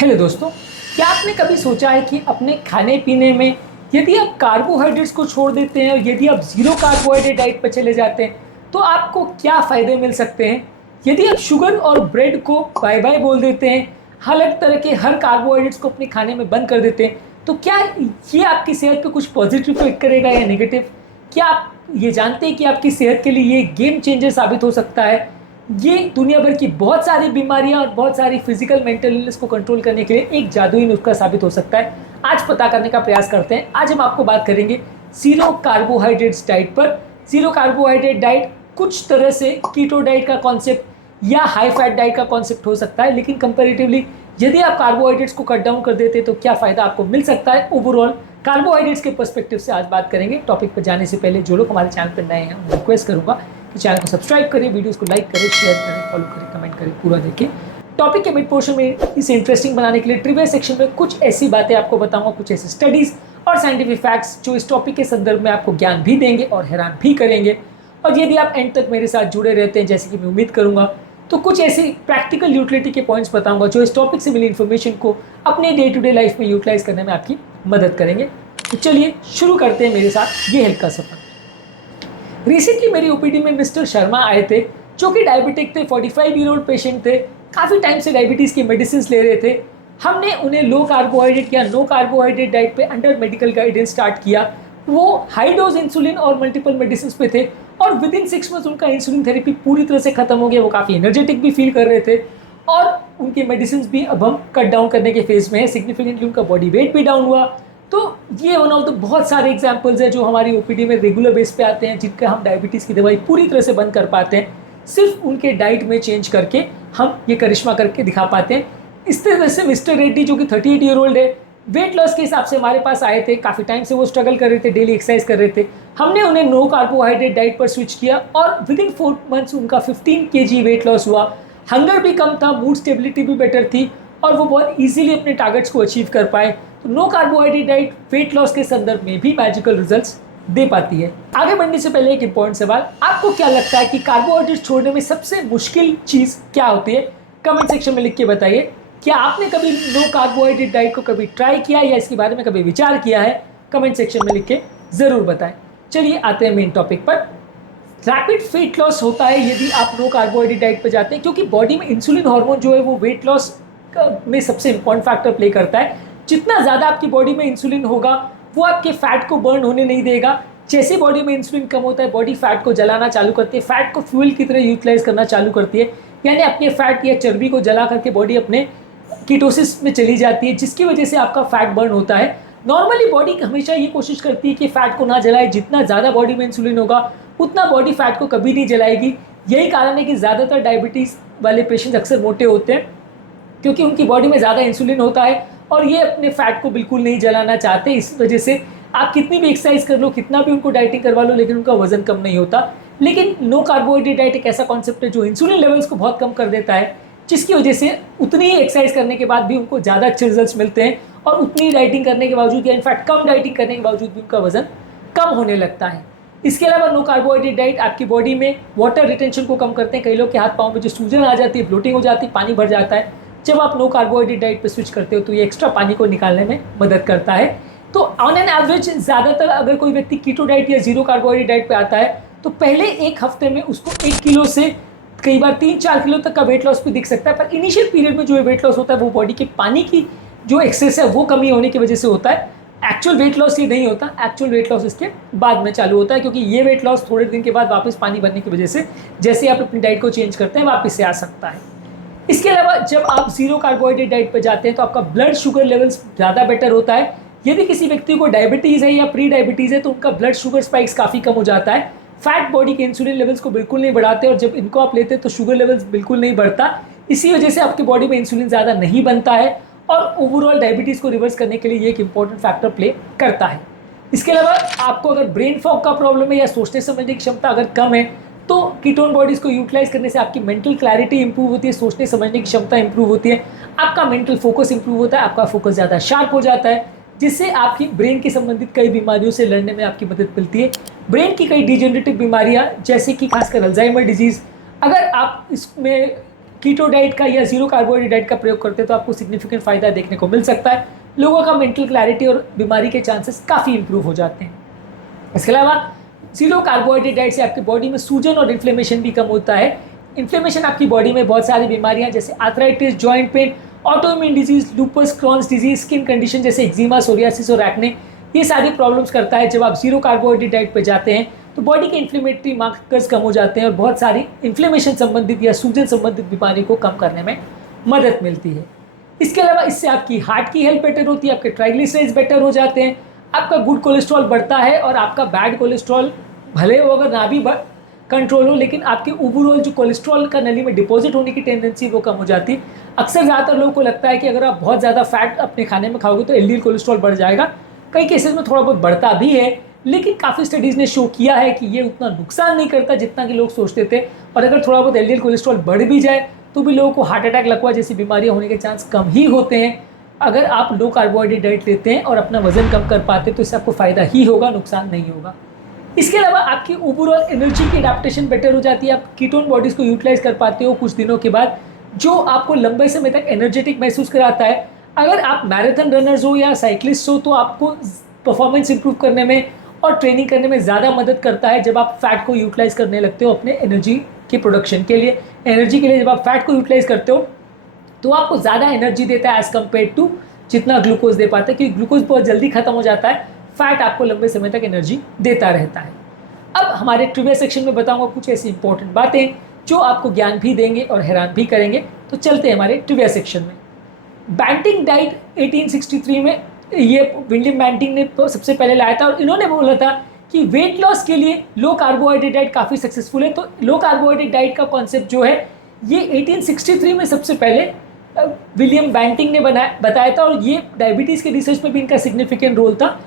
Hello दोस्तों, क्या आपने कभी सोचा है कि अपने खाने पीने में यदि आप कार्बोहाइड्रेट्स को छोड़ देते हैं और यदि आप ज़ीरो कार्बोहाइड्रेट डाइट पर चले जाते हैं तो आपको क्या फ़ायदे मिल सकते हैं। यदि आप शुगर और ब्रेड को बाय बाय बोल देते हैं, अलग तरह के हर कार्बोहाइड्रेट्स को अपने खाने में बंद कर देते हैं, तो क्या ये आपकी सेहत पे कुछ पॉजिटिव इफेक्ट करेगा या नेगेटिव। क्या आप ये जानते हैं कि आपकी सेहत के लिए ये गेम चेंजर साबित हो सकता है। ये दुनिया भर की बहुत सारी बीमारियां और बहुत सारी फिजिकल मेंटल इलनेस को कंट्रोल करने के लिए एक जादुई नुस्खा साबित हो सकता है। आज पता करने का प्रयास करते हैं। आज हम आपको बात करेंगे जीरो कार्बोहाइड्रेट्स डाइट पर। जीरो कार्बोहाइड्रेट डाइट कुछ तरह से कीटो डाइट का कॉन्सेप्ट या हाई फैट डाइट का कॉन्सेप्ट हो सकता है, लेकिन कंपैरेटिवली यदि आप कार्बोहाइड्रेट्स को कट डाउन कर देते हैं तो क्या फायदा आपको मिल सकता है। ओवरऑल कार्बोहाइड्रेट्स के पर्सपेक्टिव से आज बात करेंगे। टॉपिक पर जाने से पहले जो लोग हमारे चैनल पर नए हैं उन्हें रिक्वेस्ट करूंगा कि चैनल को सब्सक्राइब करें, वीडियोस को लाइक करें, शेयर करें, फॉलो करें, कमेंट करें, पूरा देखें। टॉपिक के मिड पोर्शन में इसे इंटरेस्टिंग बनाने के लिए ट्रिविया सेक्शन में कुछ ऐसी बातें आपको बताऊंगा, कुछ ऐसी स्टडीज और साइंटिफिक फैक्ट्स जो इस टॉपिक के संदर्भ में आपको ज्ञान भी देंगे और हैरान भी करेंगे। और यदि आप एंड तक मेरे साथ जुड़े रहते हैं जैसे कि मैं उम्मीद करूंगा, तो कुछ ऐसी प्रैक्टिकल यूटिलिटी के पॉइंट्स बताऊंगा जो इस टॉपिक से मिली इन्फॉर्मेशन को अपने डे टू डे लाइफ में यूटिलाइज करने में आपकी मदद करेंगे। तो चलिए शुरू करते हैं मेरे साथ ये हल्का सफर। रिसेंटली मेरी ओपीडी में मिस्टर शर्मा आए थे जो कि डायबिटिक थे, 45-year-old पेशेंट थे, काफ़ी टाइम से डायबिटीज़ की मेडिसिन ले रहे थे। हमने उन्हें लो कार्बोहाइड्रेट या नो कार्बोहाइड्रेट डाइट पे अंडर मेडिकल गाइडेंस स्टार्ट किया। वो हाई डोज इंसुलिन और मल्टीपल मेडिसिन पे थे और विद इन 6 मंथ्स उनका इंसुलिन थेरेपी पूरी तरह से खत्म हो गया। वो काफ़ी एनर्जेटिक भी फील कर रहे थे और उनकी मेडिसिन भी अब हम कट डाउन करने के फेज में है। सिग्निफिकेंटली उनका बॉडी वेट भी डाउन हुआ। तो ये वन ऑफ द बहुत सारे एग्जाम्पल्स हैं जो हमारी ओपीडी में रेगुलर बेस पे आते हैं, जिनका हम डायबिटीज़ की दवाई पूरी तरह से बंद कर पाते हैं। सिर्फ उनके डाइट में चेंज करके हम ये करिश्मा करके दिखा पाते हैं। इस तरह से मिस्टर रेड्डी जो कि 38-year-old है, वेट लॉस के हिसाब से हमारे पास आए थे। काफ़ी टाइम से वो स्ट्रगल कर रहे थे, डेली एक्सरसाइज कर रहे थे। हमने उन्हें नो कार्बोहाइड्रेट डाइट पर स्विच किया और विद इन 4 मंथ्स उनका 15 kg वेट लॉस हुआ। हंगर भी कम था, मूड स्टेबिलिटी भी बेटर थी और वो बहुत ईजिली अपने टारगेट्स को अचीव कर पाए। तो no carbohydrate diet weight loss के संदर्भ में भी मैजिकल रिजल्ट्स दे पाती है। आगे बढ़ने से पहले एक इंपॉर्टेंट सवाल, आपको क्या लगता है कि कार्बोहाइड्रेट छोड़ने में सबसे मुश्किल चीज़ क्या होती है? कमेंट सेक्शन में लिख के बताइए। क्या आपने कभी नो कार्बोहाइड्रेट डाइट को कभी ट्राई किया या इसके बारे में कभी विचार किया है? कमेंट सेक्शन में लिख के ज़रूर बताएं। चलिए आते हैं मेन टॉपिक पर। रैपिड वेट लॉस होता है यदि आप नो कार्बोहाइड्रेट डाइट पर जाते हैं, क्योंकि बॉडी में इंसुलिन हार्मोन जो है वो वेट लॉस में सबसे इंपॉर्टेंट फैक्टर प्ले करता है। जितना ज़्यादा आपकी बॉडी में इंसुलिन होगा वो आपके फैट को बर्न होने नहीं देगा। जैसे बॉडी में इंसुलिन कम होता है, बॉडी फैट को जलाना चालू करती है, फैट को फ्यूल की तरह यूटिलाइज करना चालू करती है, यानी अपने फैट या चर्बी को जला करके बॉडी अपने कीटोसिस में चली जाती है, जिसकी वजह से आपका फैट बर्न होता है। नॉर्मली बॉडी हमेशा ये कोशिश करती है कि फैट को ना जलाए। जितना ज़्यादा बॉडी में इंसुलिन होगा उतना बॉडी फैट को कभी नहीं जलाएगी। यही कारण है कि ज़्यादातर डायबिटीज़ वाले पेशेंट्स अक्सर मोटे होते हैं, क्योंकि उनकी बॉडी में ज़्यादा इंसुलिन होता है और ये अपने फैट को बिल्कुल नहीं जलाना चाहते। इस वजह से आप कितनी भी एक्सरसाइज कर लो, कितना भी उनको डाइटिंग करवा लो, लेकिन उनका वजन कम नहीं होता। लेकिन नो कार्बोहाइड्रेट डाइट एक ऐसा कॉन्सेप्ट है जो इंसुलिन लेवल्स को बहुत कम कर देता है, जिसकी वजह से उतनी ही एक्सरसाइज करने के बाद भी उनको ज़्यादा अच्छे रिजल्ट्स मिलते हैं और उतनी डाइटिंग करने के बावजूद या इनफैक्ट कम डाइटिंग करने के बावजूद भी उनका वजन कम होने लगता है। इसके अलावा नो कार्बोहाइड्रेट डाइट आपकी बॉडी में वाटर रिटेंशन को कम करते हैं। कई लोग के हाथ पाँव में जो सूजन आ जाती है, ब्लोटिंग हो जाती है, पानी भर जाता है, जब आप नो कार्बोहाइड्रेट डाइट पर स्विच करते हो तो ये एक्स्ट्रा पानी को निकालने में मदद करता है। तो ऑन एन एवरेज ज़्यादातर अगर कोई व्यक्ति कीटो डाइट या जीरो कार्बोहाइड्रेट डाइट पे आता है तो पहले एक हफ्ते में उसको 1 किलो से कई बार 3-4 किलो तक का वेट लॉस भी दिख सकता है। पर इनिशियल पीरियड में जो वेट लॉस होता है वो बॉडी के पानी की जो एक्सेस है वो कमी होने की वजह से होता है। एक्चुअल वेट लॉस ये नहीं होता, एक्चुअल वेट लॉस इसके बाद में चालू होता है, क्योंकि ये वेट लॉस थोड़े दिन के बाद वापस पानी भरने की वजह से जैसे आप अपनी डाइट को चेंज करते हैं वापस से आ सकता है। इसके अलावा जब आप जीरो कार्बोहाइड्रेट डाइट पर जाते हैं तो आपका ब्लड शुगर लेवल्स ज़्यादा बेटर होता है। यदि किसी व्यक्ति को डायबिटीज़ है या प्री डायबिटीज़ है तो उनका ब्लड शुगर स्पाइक्स काफ़ी कम हो जाता है। फैट बॉडी के इंसुलिन लेवल्स को बिल्कुल नहीं बढ़ाते और जब इनको आप लेते हैं तो शुगर लेवल्स बिल्कुल नहीं बढ़ता। इसी वजह से आपकी बॉडी में इंसुलिन ज़्यादा नहीं बनता है और ओवरऑल डायबिटीज़ को रिवर्स करने के लिए ये एक इंपॉर्टेंट फैक्टर प्ले करता है। इसके अलावा आपको अगर ब्रेन फॉग का प्रॉब्लम है या सोचने समझने की क्षमता अगर कम है तो कीटोन बॉडीज़ को यूटिलाइज करने से आपकी मेंटल क्लैरिटी इंप्रूव होती है, सोचने समझने की क्षमता इंप्रूव होती है, आपका मेंटल फोकस इंप्रूव होता है, आपका फोकस ज़्यादा शार्प हो जाता है, जिससे आपकी ब्रेन के संबंधित कई बीमारियों से लड़ने में आपकी मदद मिलती है। ब्रेन की कई डिजेनरेटिव बीमारियां जैसे कि खासकर अल्जाइमर डिजीज़, अगर आप इसमें कीटो डाइट का या जीरो कार्बोहाइड्रेट डाइट का प्रयोग करते हैं तो आपको सिग्निफिकेंट फायदा देखने को मिल सकता है। लोगों का मेंटल क्लैरिटी और बीमारी के चांसेस काफ़ी इंप्रूव हो जाते हैं। इसके अलावा जीरो कार्बोहाइड्रेट डाइट से आपकी बॉडी में सूजन और इन्फ्लेमेशन भी कम होता है। इन्फ्लेमेशन आपकी बॉडी में बहुत सारी बीमारियां जैसे arthritis, joint pain, autoimmune disease, lupus, Crohn's disease, skin condition जैसे एक्जिमा, सोरियासिस और एक्ने, ये सारी प्रॉब्लम्स करता है। जब आप जीरो कार्बोहाइड्रेट डाइट पे जाते हैं तो बॉडी के इन्फ्लेमेटरी मार्कर्स कम हो जाते हैं और बहुत सारी इन्फ्लेमेशन संबंधित या सूजन संबंधित बीमारी को कम करने में मदद मिलती है। इसके अलावा इससे आपकी हार्ट की हेल्थ बेटर होती है, आपके ट्राइग्लिसराइड्स बेटर हो जाते हैं, आपका गुड कोलेस्ट्रॉल बढ़ता है और आपका बैड कोलेस्ट्रॉल भले हो अगर ना भी कंट्रोल हो, लेकिन आपके ओवरऑल जो कोलेस्ट्रॉल का नली में डिपॉजिट होने की टेंडेंसी वो कम हो जाती है। अक्सर ज़्यादातर लोगों को लगता है कि अगर आप बहुत ज़्यादा फैट अपने खाने में खाओगे तो एलडीएल कोलेस्ट्रॉल बढ़ जाएगा। कई केसेस में थोड़ा बहुत बढ़ता भी है, लेकिन काफ़ी स्टडीज़ ने शो किया है कि ये उतना नुकसान नहीं करता जितना कि लोग सोचते थे। और अगर थोड़ा बहुत एलडीएल कोलेस्ट्रॉल बढ़ भी जाए तो भी लोगों को हार्ट अटैक, लकवा जैसी बीमारियां होने के चांस कम ही होते हैं। अगर आप लो कार्बोहाइड्रेट डाइट लेते हैं और अपना वजन कम कर पाते तो इससे आपको फ़ायदा ही होगा, नुकसान नहीं होगा। इसके अलावा आपकी ओवरऑल एनर्जी की एडेप्टेशन बेटर हो जाती है। आप कीटोन बॉडीज़ को यूटिलाइज कर पाते हो कुछ दिनों के बाद, जो आपको लंबे समय तक एनर्जेटिक महसूस कराता है। अगर आप मैराथन रनर्स हो या साइकिलिस्ट हो तो आपको परफॉर्मेंस इंप्रूव करने में और ट्रेनिंग करने में ज़्यादा मदद करता है जब आप फैट को यूटिलाइज करने लगते हो अपने एनर्जी के प्रोडक्शन के लिए। एनर्जी के लिए जब आप फैट को यूटिलाइज करते हो तो आपको ज़्यादा एनर्जी देता है एज़ कम्पेयर टू जितना ग्लूकोज दे पाता है, क्योंकि ग्लूकोज बहुत जल्दी खत्म हो जाता है, फैट आपको लंबे समय तक एनर्जी देता रहता है। अब हमारे ट्रिविया सेक्शन में बताऊंगा कुछ ऐसी इंपॉर्टेंट बातें जो आपको ज्ञान भी देंगे और हैरान भी करेंगे। तो चलते हैं हमारे ट्रिविया सेक्शन में। बैंटिंग डाइट 1863 में ये विलियम बैंटिंग ने सबसे पहले लाया था और इन्होंने बोला था कि वेट लॉस के लिए लो कार्बोहाइड्रेट डाइट काफ़ी सक्सेसफुल है। तो लो कार्बोहाइड्रेट डाइट का कॉन्सेप्ट जो है ये 1863 में सबसे पहले विलियम बैंटिंग ने बताया था और ये डायबिटीज़ के रिसर्च में भी इनका सिग्निफिकेंट रोल था।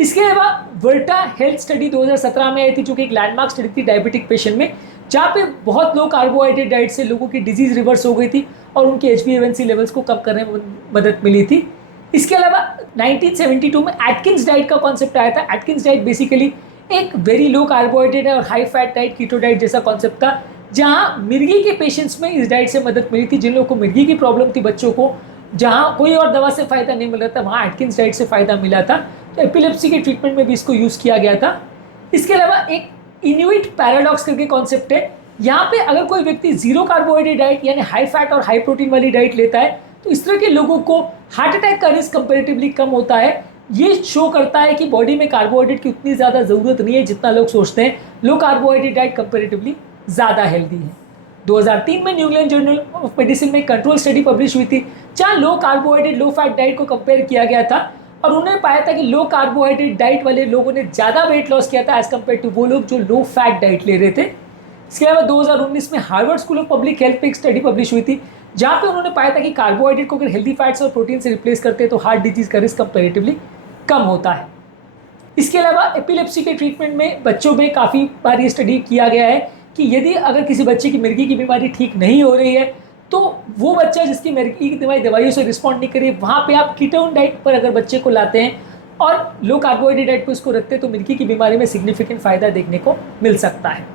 इसके अलावा वर्टा हेल्थ स्टडी 2017 में आई थी, जो कि एक लैंडमार्क स्टडी थी डायबिटिक पेशेंट में, जहाँ पे बहुत लो कार्बोहाइड्रेट डाइट से लोगों की डिजीज रिवर्स हो गई थी और उनके HbA1c लेवल्स को कम करने में मदद मिली थी। इसके अलावा 1972 में एटकिंस डाइट का कॉन्सेप्ट आया था। एटकिंस डाइट बेसिकली एक वेरी लो कार्बोहाइड्रेट और high fat diet, keto diet जैसा कॉन्सेप्ट था, जहाँ मिर्गी के पेशेंट्स में इस डाइट से मदद मिली थी। जिन लोगों को मिर्गी की प्रॉब्लम थी, बच्चों को, जहाँ कोई और दवा से फ़ायदा नहीं मिल रहा था, वहाँ एटकिंस डाइट से फ़ायदा मिला था। तो एपिलेप्सी के ट्रीटमेंट में भी इसको यूज़ किया गया था। इसके अलावा एक इन्यूइट पैराडॉक्स करके कॉन्सेप्ट है। यहाँ पे अगर कोई व्यक्ति जीरो कार्बोहाइड्रेट डाइट यानी हाई फैट और हाई प्रोटीन वाली डाइट लेता है तो इस तरह के लोगों को हार्ट अटैक का रिस्क कंपैरेटिवली कम होता है। ये शो करता है कि बॉडी में कार्बोहाइड्रेट की उतनी ज़्यादा ज़रूरत नहीं है जितना लोग सोचते हैं। लो कार्बोहाइड्रेट डाइट कंपैरेटिवली ज़्यादा हेल्दी है। 2003 में new England journal of medicine में कंट्रोल स्टडी पब्लिश हुई थी, जहाँ लो कार्बोहाइड्रेट लो फैट डाइट को कंपेयर किया गया था और उन्होंने पाया था कि लो कार्बोहाइड्रेट डाइट वाले लोगों ने ज़्यादा वेट लॉस किया था एज कम्पेयर टू वो लोग जो लो फैट डाइट ले रहे थे। इसके अलावा 2019 में Harvard school of public health पे एक स्टडी पब्लिश हुई थी, जहाँ पे उन्होंने पाया था कि कार्बोहाइड्रेट को अगर हेल्दी फैट्स और प्रोटीन से रिप्लेस करते हैं तो हार्ट डिजीज का रिस्क कंपेरेटिवली कम होता है। इसके अलावा एपिलेप्सी के ट्रीटमेंट में बच्चों में काफ़ी बार ये स्टडी किया गया है कि यदि अगर किसी बच्चे की मिर्गी की बीमारी ठीक नहीं हो रही है तो वो बच्चा जिसकी मिर्गी की दवाइयों से रिस्पॉन्ड नहीं करी, वहाँ पे आप कीटोन डाइट पर अगर बच्चे को लाते हैं और लो कार्बोहाइड्रेट डाइट पर उसको रखते हैं तो मिर्गी की बीमारी में सिग्निफिकेंट फ़ायदा देखने को मिल सकता है।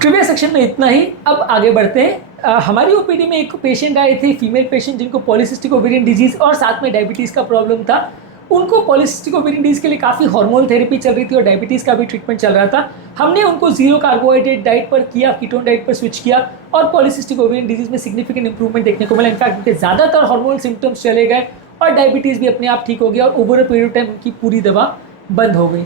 ट्रिविया सेक्शन में इतना ही। अब आगे बढ़ते हैं। हमारी ओपीडी में एक पेशेंट आए थे, फीमेल पेशेंट, जिनको पॉलीसिस्टिक ओवेरियन डिजीज़ और साथ में डायबिटीज़ का प्रॉब्लम था। उनको पॉलीसिस्टिक ओवेरियन डिजीज़ के लिए काफ़ी हार्मोनल थेरेपी चल रही थी और डायबिटीज़ का भी ट्रीटमेंट चल रहा था। हमने उनको जीरो कार्बोहाइड्रेट डाइट पर किया, कीटोन डाइट पर स्विच किया और पॉलीसिस्टिक ओवेरियन डिजीज़ में सिग्निफिकेंट इंप्रूवमेंट देखने को मिला। इनफैक्ट उनके ज़्यादातर हार्मोनल सिम्टम्स चले गए और डायबिटीज़ भी अपने आप ठीक हो गया और over a period of time उनकी पूरी दवा बंद हो गई।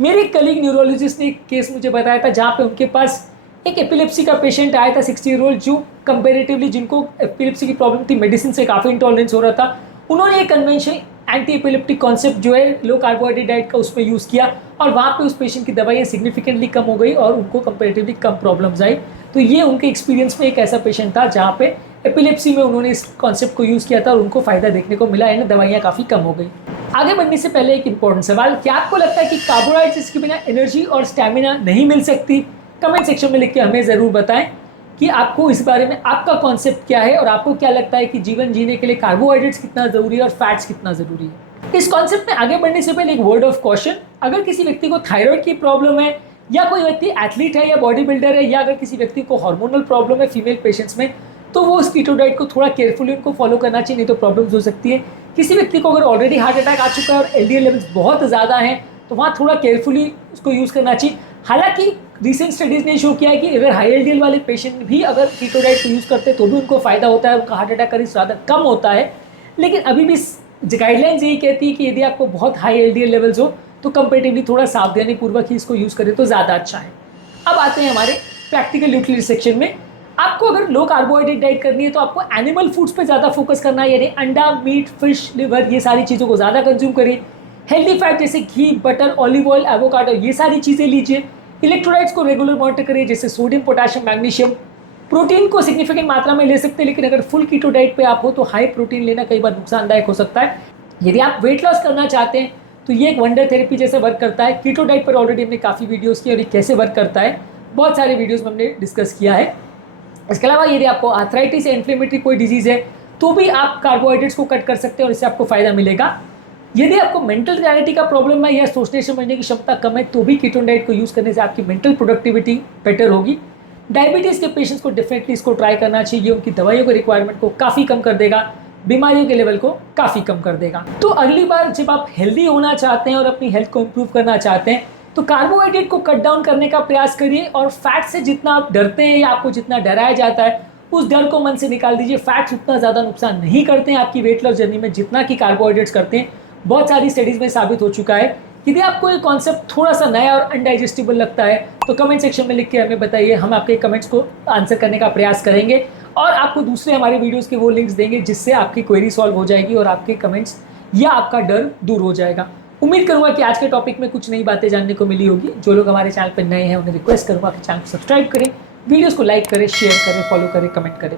मेरे कलीग न्यूरोलॉजिस्ट ने एक केस मुझे बताया था, जहाँ पे उनके पास एक एपिलेप्सी का पेशेंट आया था 60 ईयर ओल्ड, जो कंपेरेटिवली जिनको एपिलेप्सी की प्रॉब्लम थी, मेडिसिन से काफ़ी इंटॉलरेंस हो रहा था। उन्होंने एक कन्वेंशनल एंटी एपिलेप्टिक कॉन्सेप्ट जो है लो कार्बोहाइड्रेट डाइट का उसमें यूज़ किया और वहाँ पे उस पेशेंट की दवाइयाँ सिग्निफिकेंटली कम हो गई और उनको कंपेरेटिवली कम प्रॉब्लम्स आई। तो ये उनके एक्सपीरियंस में एक ऐसा पेशेंट था जहाँ पे एपिलेप्सी में उन्होंने इस कॉन्सेप्ट को यूज़ किया था और उनको फ़ायदा देखने को मिला, यानी दवाइयाँ काफ़ी कम हो गई। आगे बढ़ने से पहले एक इंपॉर्टेंट सवाल, क्या आपको लगता है कि कार्बोहाइड्रेट्स के बिना एनर्जी और स्टैमिना नहीं मिल सकती? कमेंट सेक्शन में लिख के हमें ज़रूर बताएं कि आपको इस बारे में आपका कॉन्सेप्ट क्या है और आपको क्या लगता है कि जीवन जीने के लिए कार्बोहाइड्रेट्स कितना ज़रूरी है और फैट्स कितना ज़रूरी है। इस कॉन्सेप्ट में आगे बढ़ने से पहले एक वर्ड ऑफ कॉशन, अगर किसी व्यक्ति को थायराइड की प्रॉब्लम है या कोई व्यक्ति एथलीट है या बॉडी बिल्डर है या अगर किसी व्यक्ति को हार्मोनल प्रॉब्लम है फीमेल पेशेंट्स में, तो वो उस कीटो डाइट को थोड़ा केयरफुली उनको फॉलो करना चाहिए, नहीं तो प्रॉब्लम्स हो सकती है। किसी व्यक्ति को अगर ऑलरेडी हार्ट अटैक आ चुका है और एलडीएल लेवल्स बहुत ज़्यादा हैं तो वहाँ थोड़ा केयरफुली उसको यूज़ करना चाहिए। हालांकि रिसेंट स्टडीज़ ने शो किया है कि अगर हाई एलडीएल वाले पेशेंट भी अगर कीटो डाइट को यूज़ करते हैं तो भी उनको फ़ायदा होता है, उनका हार्ट अटैक का रिस्क ज़्यादा कम होता है। लेकिन अभी भी गाइडलाइंस यही कहती है कि यदि आपको बहुत हाई एलडीएल लेवल्स हो तो कंपेरेटिवली थोड़ा सावधानी पूर्वक ही इसको यूज़ करें तो ज़्यादा अच्छा है। अब आते हैं हमारे प्रैक्टिकल यूटिलिटी सेक्शन में। आपको अगर लो कार्बोहाइड्रेट डाइट करनी है तो आपको एनिमल फूड्स पे ज़्यादा फोकस करना है, यानी अंडा, मीट, फिश, लिवर, ये सारी चीज़ों को ज़्यादा कंज्यूम करिए। हेल्दी फैट जैसे घी, बटर, ऑलिव ऑयल, एवोकाडो, ये सारी चीज़ें लीजिए। इलेक्ट्रोलाइट्स को रेगुलर मॉनिटर करिए जैसे सोडियम, पोटेशियम, मैग्नीशियम। प्रोटीन को सिग्निफिकेंट मात्रा में ले सकते हैं, लेकिन अगर फुल कीटो डाइट पे आप हो तो हाई प्रोटीन लेना कई बार नुकसानदायक हो सकता है। यदि आप वेट लॉस करना चाहते हैं तो ये एक वंडर थेरेपी जैसे वर्क करता है। कीटो डाइट पर ऑलरेडी हमने काफ़ी वीडियोस की और ये कैसे वर्क करता है बहुत सारे वीडियोस में हमने डिस्कस किया है। इसके अलावा यदि आपको आर्थराइटिस या इन्फ्लेमेटरी कोई डिजीज़ है तो भी आप कार्बोहाइड्रेट्स को कट कर सकते हैं और इससे आपको फ़ायदा मिलेगा। यदि आपको मेंटल क्लैरिटी का प्रॉब्लम है या सोचने समझने की क्षमता कम है तो भी कीटोन डाइट को यूज़ करने से आपकी मेंटल प्रोडक्टिविटी बेटर होगी। डायबिटीज़ के पेशेंट्स को डेफिनेटली इसको ट्राई करना चाहिए, उनकी दवाइयों के रिक्वायरमेंट को काफ़ी कम कर देगा, बीमारियों के लेवल को काफ़ी कम कर देगा। तो अगली बार जब आप हेल्दी होना चाहते हैं और अपनी हेल्थ को इम्प्रूव करना चाहते हैं तो कार्बोहाइड्रेट को कट डाउन करने का प्रयास करिए और फैट से जितना आप डरते हैं या आपको जितना डराया जाता है उस डर को मन से निकाल दीजिए। फैट्स उतना ज़्यादा नुकसान नहीं करते हैं आपकी वेट लॉस जर्नी में जितना कि कार्बोहाइड्रेट्स करते हैं। बहुत सारी स्टडीज़ में साबित हो चुका है। यदि आपको ये कॉन्सेप्ट थोड़ा सा नया और अनडाइजेस्टिबल लगता है तो कमेंट सेक्शन में लिख के हमें बताइए, हम आपके कमेंट्स को आंसर करने का प्रयास करेंगे और आपको दूसरे हमारे वीडियोस के वो लिंक्स देंगे जिससे आपकी क्वेरी सॉल्व हो जाएगी और आपके कमेंट्स या आपका डर दूर हो जाएगा। उम्मीद करूंगा कि आज के टॉपिक में कुछ नई बातें जानने को मिली होगी। जो लोग हमारे चैनल पर नए हैं उन्हें रिक्वेस्ट करूंगा कि चैनल को सब्सक्राइब करें, वीडियोस को लाइक करें, शेयर करें, फॉलो करें, कमेंट करें।